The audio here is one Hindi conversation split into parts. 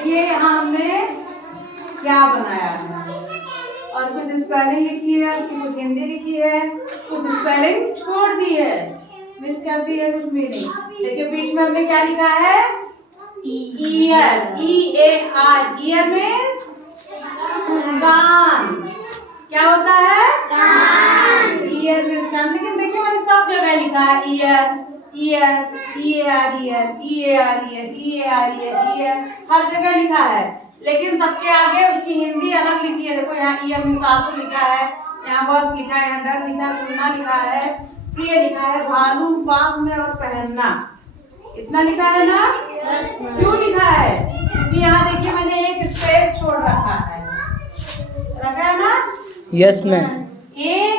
देखिए यहाँ हमने क्या बनाया है और कुछ स्पेलिंग लिखी है, उसकी कुछ हिंदी लिखी है, कुछ स्पेलिंग छोड़ दी है, मिस कर दी है, कुछ मीनिंग। देखिए बीच में हमने क्या लिखा है, ईयर, EAR, ईयर मीन्स कान। क्या होता है, कान। ईयर मीन्स कान। लेकिन देखिए मैंने सब जगह लिखा है ear, ear, EAR, ear, EAR, ear, EAR, ear, हर जगह लिखा है। लेकिन सबके आगे उसकी हिंदी अलग लिखी है। देखो यहाँ ईयर मीन्स आंसू लिखा है, यहाँ बस लिखा है, यहाँ डर लिखा है, सुनना लिखा है, प्रिय लिखा है, भालू पास में और पहनना, इतना लिखा है ना। क्यों लिखा है, क्योंकि यहाँ देखिए मैंने एक स्पेस छोड़ रखा है, रखा है ना। Yes ma'am. एक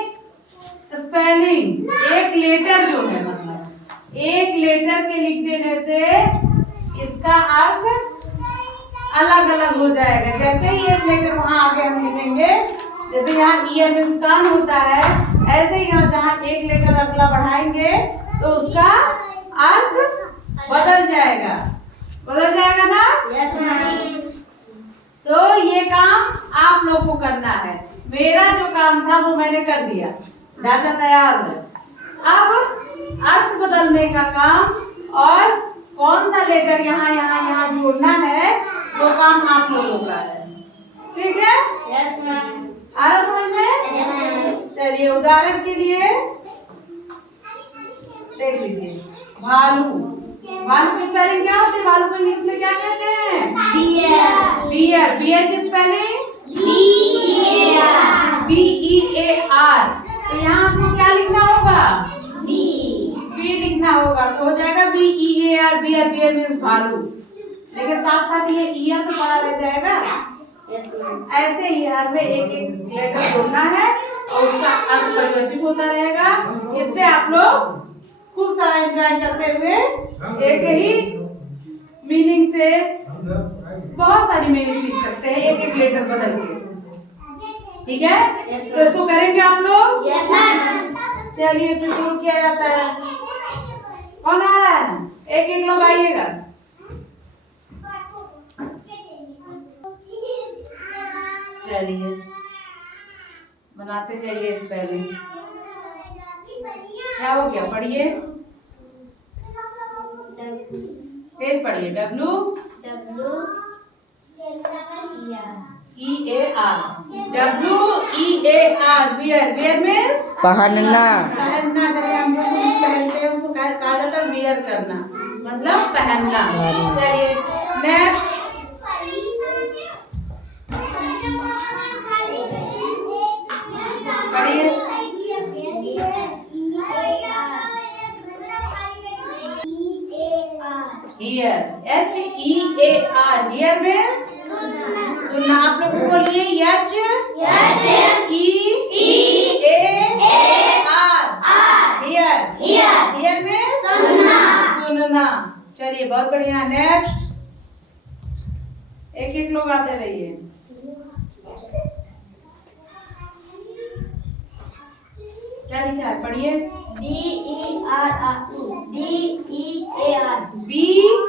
स्पेलिंग, एक लेटर जो है, मतलब एक लेटर के लिख देने से इसका अर्थ अलग अलग हो जाएगा। जैसे ही एक लेटर वहां आगे हम लिखेंगे, जैसे यहाँ ईयर मीन्स कान होता है, ऐसे ही यहाँ जहाँ एक लेटर अगला बढ़ाएंगे तो उसका अर्थ बदल जाएगा, बदल जाएगा ना। Yes ma'am. तो ये काम आप लोग को करना है। मेरा जो काम था वो मैंने कर दिया, ढांचा तैयार है। अब अर्थ बदलने का काम और कौन सा लेटर यहाँ यहाँ यहाँ जोड़ना है वो काम आप लोगों का है, ठीक है। Yes ma'am. आ रहा समझ में। चलिए उदाहरण के लिए देख लीजिए, भालू, भालू की स्पेलिंग क्या होती है, भालू को इंग्लिश में क्या कहते हैं, बियर। बियर, बियर की स्पेलिंग BEAR। BEAR। तो यहाँ आपको क्या लिखना होगा, बी लिखना होगा, तो हो जाएगा BEAR, बियर, बियर मीन्स भालू। लेकिन साथ साथ ये ईयर तो पड़ा रह जाएगा। Yes ma'am. ऐसे ही हर में एक एक लेटर जोड़ना है और उसका अर्थ परिवर्तित होता रहेगा। इससे आप लोग खूब सारा एंजॉय करते हुए एक ही मीनिंग से बहुत सारी मीनिंग सीख सकते हैं, एक एक लेटर बदल के, ठीक है। तो इसको करेंगे आप लोग। Yes ma'am. चलिए फिर शुरू किया जाता है। कौन आ रहा है, एक एक लोग आइएगा। चलिए बनाते जाइए स्पेलिंग। क्या हो गया, पढ़िए, तेज पढ़िए। WEAR, वियर, वियर मीन्स पहनना। पहनना। जैसे हम जो कुछ पहनते हैं उनको कहा जाता है वियर करना, मतलब पहनना। चलिए नेक्स्ट, पढ़िए। ईयर, HEAR, ईयर मीन्स सुनना। आप लोग बोलिए HEAR, ईयर, ईयर मीन्स सुनना। चलिए बहुत बढ़िया। नेक्स्ट, एक एक लोग आते रहिए। क्या लिखा है, पढ़िए। BEAR।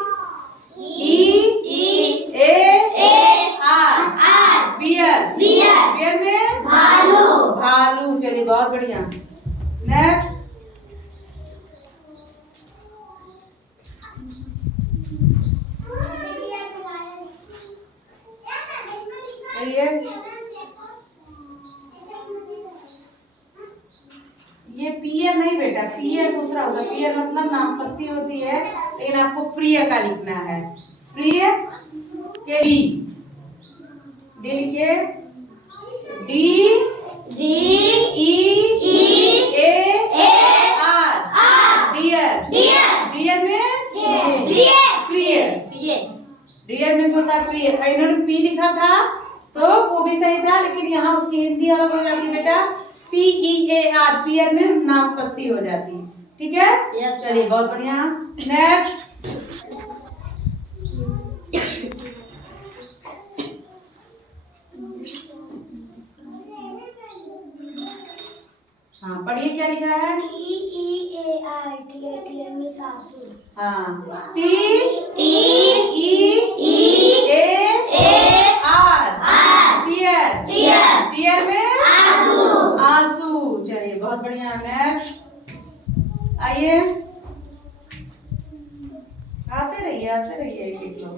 बियर, बियर मीन्स भालू। भालू। चलिए बहुत बढ़िया। नेक्स्ट, ये पियर नहीं बेटा, पियर दूसरा होता है। पियर मतलब नाशपाती होती है, लेकिन आपको प्रिय का लिखना है। प्रिय के डी, डी लिखिए, DEAR, डियर, डियर मीन्स प्रिय, डियर मीन्स होता है प्रिय। इन्होंने पी लिखा था तो वो भी सही था, लेकिन यहाँ उसकी हिंदी अलग हो जाती है बेटा, PEAR, पियर मीन्स नाशपाती हो जाती है, ठीक है। चलिए बहुत बढ़िया। नेक्स्ट, हाँ पढ़िए क्या लिखा है, TEAR, हाँ, TEAR, TEAR, बढ़िया। नेक्स्ट आइए, आते रहिए एक एक लोग।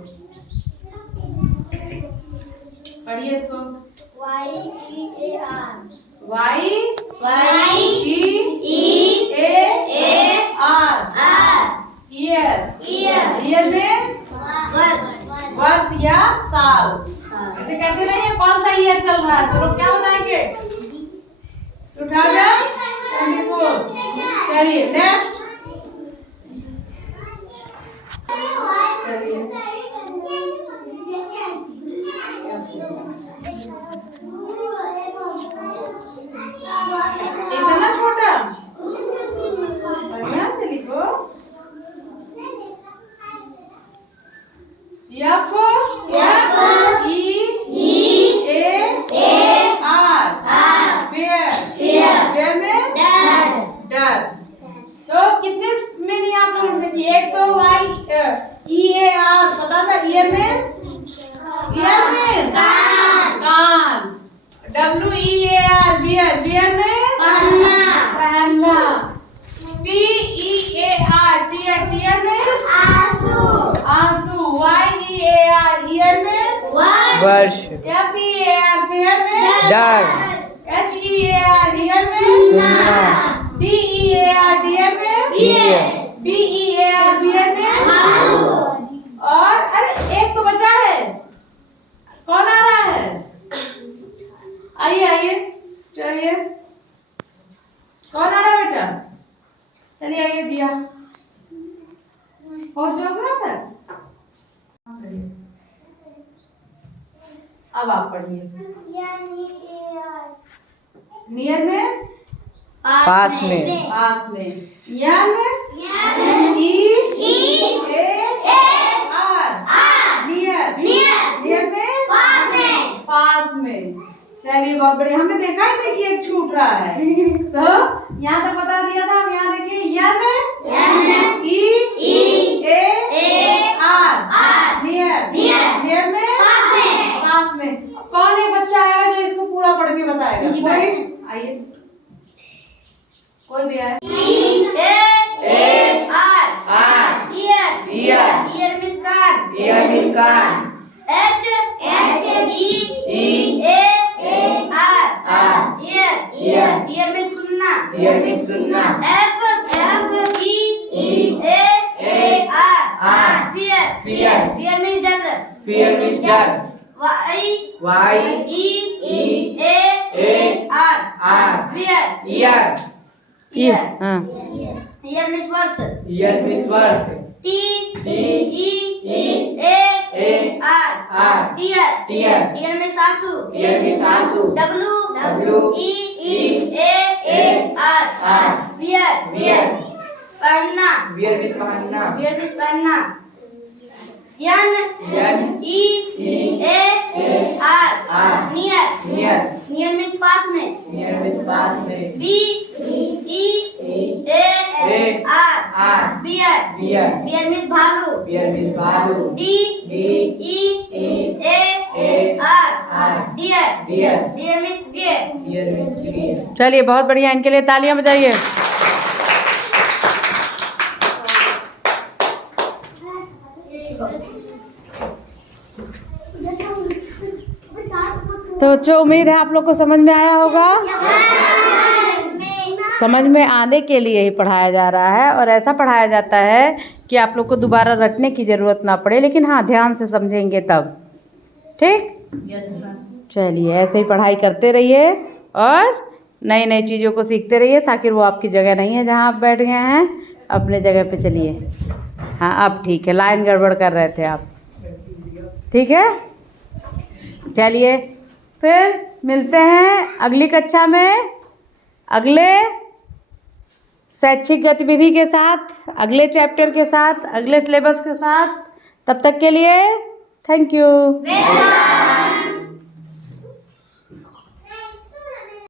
पढ़िए इसको। Y-E-A-R Y-E-A-R year. Year means वर्ष या साल। ऐसे कहते नहीं है कौन सा ईयर चल रहा है, तो लोग क्या बताएंगे? 2024। चलिए नेक्स्ट। चलिए इतना छोटा, बढ़िया से लिखो। F-E-A-R fear means डर। तो कितने मीनिंग आप लोगों से की? एक तो Y-E-A-R पता था, ईयर मीन्स कान। W-E-A-R वियर मीन्स पहनना। T-E-A-R टीयर मीन्स आंसू। Y-E-A-R ईयर मीन्स वर्ष। F-E-A-R फेयर मीन्स डर। H-E-A-R ईयर मीन्स सुनना। D-E-A-R dear means ear. B-E-A-R bear means. और अरे एक तो बचा है, कौन आ रहा है? आइए चलिए, कौन आ रहा है बेटा? चलिए आइए जिया, हो जो गया था। अब आप पढ़िए। नियर मीन्स पास में। पास में। यंग E-A-R नियर। नियर मीन्स पास में। चलिए बहुत बढ़िया। हमने देखा ही नहीं कि एक छूट रहा है, तो यहाँ तक बता दिया था। अब यहाँ देखिए यंग E-A-R नियर। नियर में पास में। कौन एक बच्चा आएगा जो इसको पूरा पढ़ के बताएगा? कोई आइए, कोई भी आए। ईयर मीन्स कान। ईयर मीन्स सुनना। फियर मीन्स डर। ईयर। हाँ। ईयर मीन्स वर्ष। टीयर ईयर मीन्स आंसू। W-E-A-R वियर पढ़ना। वियर मीन्स पहनना। पढ़ना। N-E-A-R near. नियर मीन्स पास में। नियर मीन्स पास में। B-E-A-R बियर मीन्स भालू। भालू। D-E-A-R dear means dear. चलिए बहुत बढ़िया, इनके लिए तालियां बजाइए। तो जो उम्मीद है आप लोग को समझ में आया होगा। समझ में आने के लिए ही पढ़ाया जा रहा है, और ऐसा पढ़ाया जाता है कि आप लोग को दोबारा रटने की ज़रूरत ना पड़े, लेकिन हाँ ध्यान से समझेंगे तब। ठीक, चलिए ऐसे ही पढ़ाई करते रहिए और नई नई चीज़ों को सीखते रहिए। साकिर वो आपकी जगह नहीं है जहाँ आप बैठ गए हैं, अपने जगह पे चलिए। हाँ अब ठीक है, लाइन गड़बड़ कर रहे थे आप। ठीक है, चलिए फिर मिलते हैं अगली कक्षा में अगले शैक्षिक गतिविधि के साथ, अगले चैप्टर के साथ, अगले सिलेबस के साथ। तब तक के लिए थैंक यू।